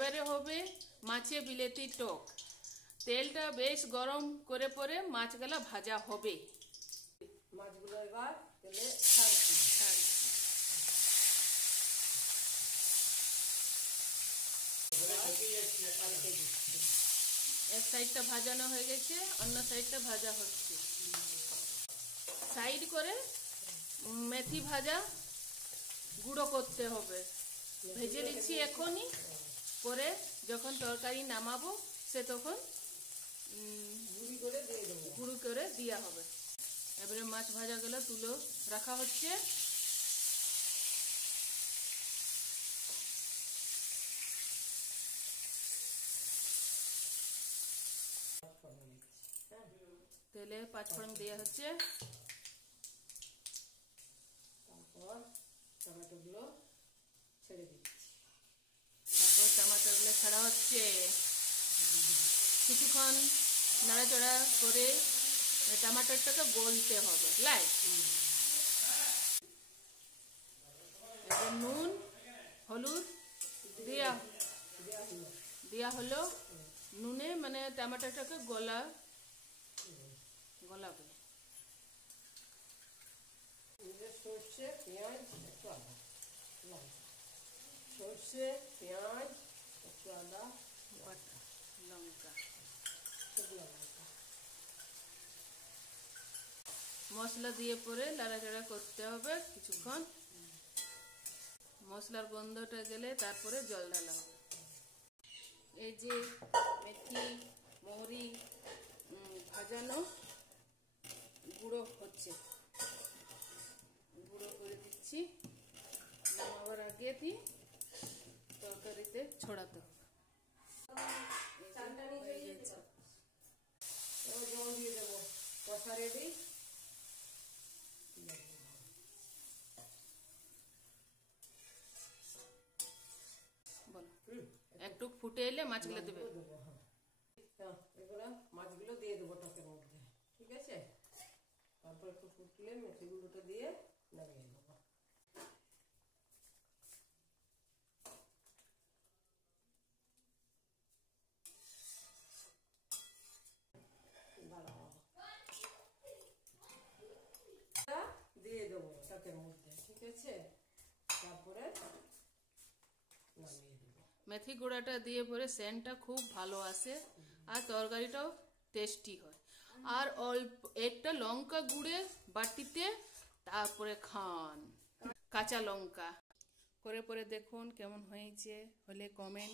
এবারে হবে মাছে বিলেতি টক। তেলটা বেশ গরম করে পরে মাছগুলা ভাজা হবে। মাছগুলো এবার তেলে ছাড়ছি। এক সাইডটা ভাজানো হয়ে গেছে, অন্য সাইডটা ভাজা হচ্ছে। সাইড করে মেথি ভাজা গুঁড়ো করতে হবে। ভেজে দিচ্ছি এখনই, পরে যখন তরকারি নামাবো সে তখন গুঁড়ো করে দেওয়া হবে। এবারে মাছ ভাজাগুলো তুলে রাখা হচ্ছে। তেলে পাঁচফোড়ন দেওয়া হচ্ছে। তারপর টমেটোগুলো ছেড়ে দিচ্ছি। তারপর টমেটোগুলো ছাড়া হচ্ছে। কিছুক্ষণ নাড়াচাড়া করে টমেটোটাকে গলতে হবে। লাই এবার নুন হলুদ দেওয়া হলো। নুনে মানে টমেটোটাকে গলাবে। সর্ষে পেঁয়াজ একটু আদা, সর্ষে পেঁয়াজ একটু আদা বাটা লঙ্কা, শুকনো লঙ্কা মশলা দিয়ে পরে নাড়াচাড়া করতে হবে কিছুক্ষণ। মশলার গন্ধটা গেলে তারপরে জল ঢালা হবে। এই যে মেথি মৌরি ভাজানো গুঁড়ো হচ্ছে, গুঁড়ো করে দিচ্ছি। নামাবার আগে দিয়ে তরকারিতে ছড়াতে হবে। জল দিয়ে দেবো। কষা রেডি। বলো, একটু ফুটে এলে মাছগুলো দেবে। এগুলো মাছগুলো দিয়ে দেবো টকের মধ্যে, ঠিক আছে? তারপর একটু ফুটলে মেথিগুলোটা দিয়ে নামিয়ে দেবো। দিয়ে দেবো টকের মধ্যে, ঠিক আছে? তারপরে নামিয়ে দেবো। মেথি গুঁড়াটা দিয়ে পরে সেন্টটা খুব ভালো আসে আর তরকারিটাও টেস্টি হয়। আর অল্প একটা লঙ্কা গুঁড়ে বাটিতে, তারপরে খান কাঁচা লঙ্কা করে পরে দেখুন কেমন হয়েছে। হলে কমেন্ট